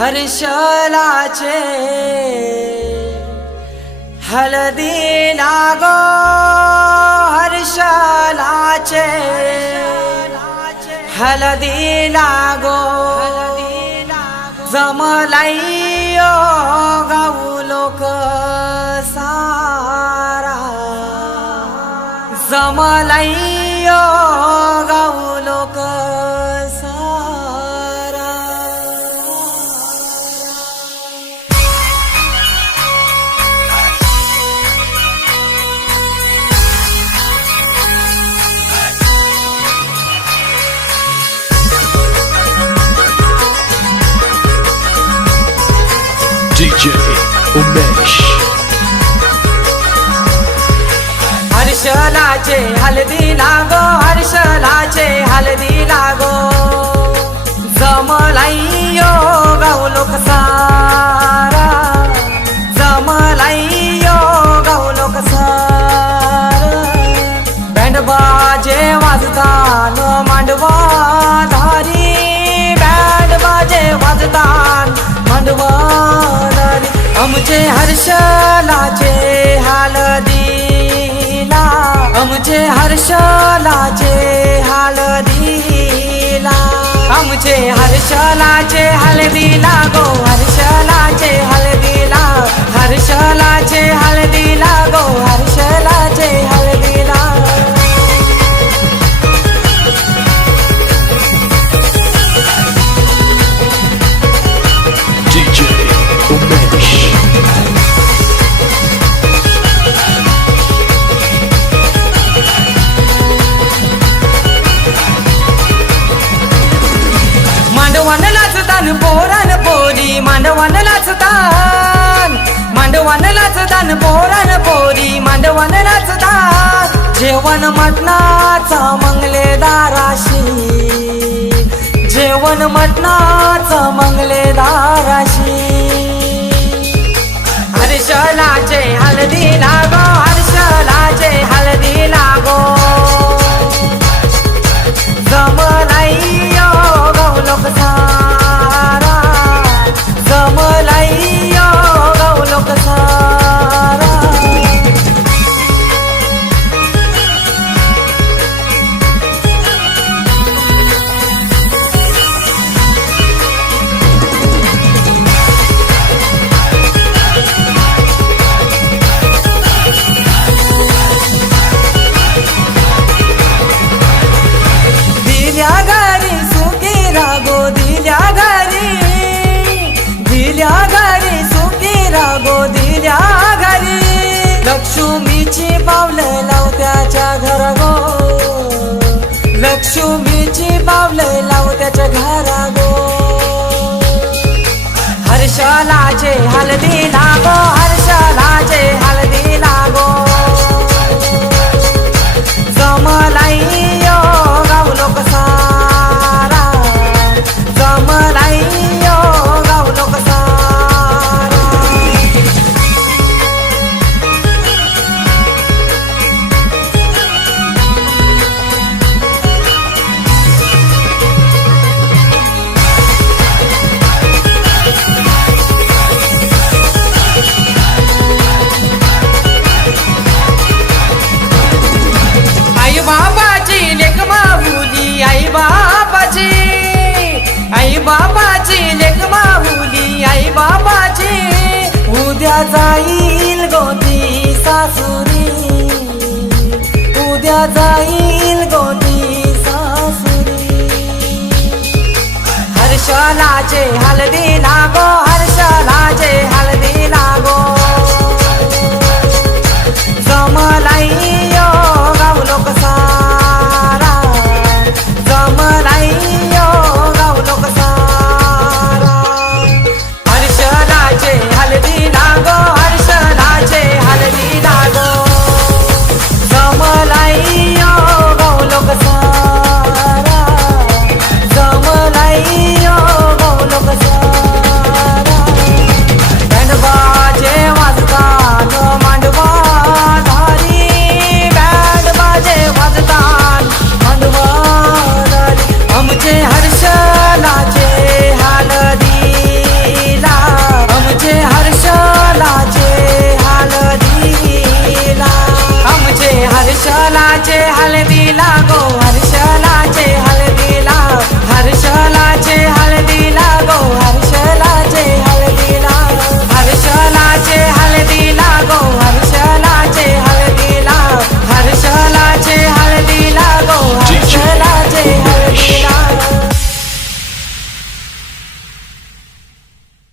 हर्षलाचे हळदी लागो हर्षलाचे हळदी लागो जमलाई गाऊ लोक सारा जमलाई गाऊ लोक DJ उमेश हर्षलाचे हळदी लागो हर्षलाचे हळदी लागो जमलाई गाऊ लोक सारा जमलाई गाऊ लोक सारा बँड बाजे वाजतान मांडवा धारी बँड बाजे वाजतान मांडवा आमचे हर्षलाचे हळदीला आमचे हर्षलाचे हळदीला आमचे हर्षलाचे हळदीला गो हर्षलाचे हळदीला हर्षलाचे हळदीला गो हर्षलाचे हळदीला DJ उमेश मांडवान नाचतान पोरान पोरी मांडवान नाचतान मांडवान नाचतान पोरान पोरी मांडवान नाचतान जेवण मटणाचा मंगलेदाराशी जेवण मटणाचा मंगलेदाराशी हर्षलाचे हळदी लागो हर्षलाचे हळदी लागो जमलाई गाऊ लोक सारा जमलाई गाऊ लोक सारा दिल्या घरी सुखी रागो दिल्या घरी सुखी रागो दिल्या घरी लक्ष्मीची पावलं लावत्याच्या घर गो लक्ष्मीची पावलं लावत्याच्या घरा गो हर्षलाचे हळदी लागो हर्षलाचे हळदी लागो जमलाई गाऊ लोक सारा जमलाई गाऊ लोक सारा आई बाबाची लेक माहुली आई बाबाची लेक माहुली आई बाबाची उद्या जाईल गोदी सासुरी उद्या जाईल गोदी सासुरी हर्षलाचे हळदी लागो हर्षलाचे हळदी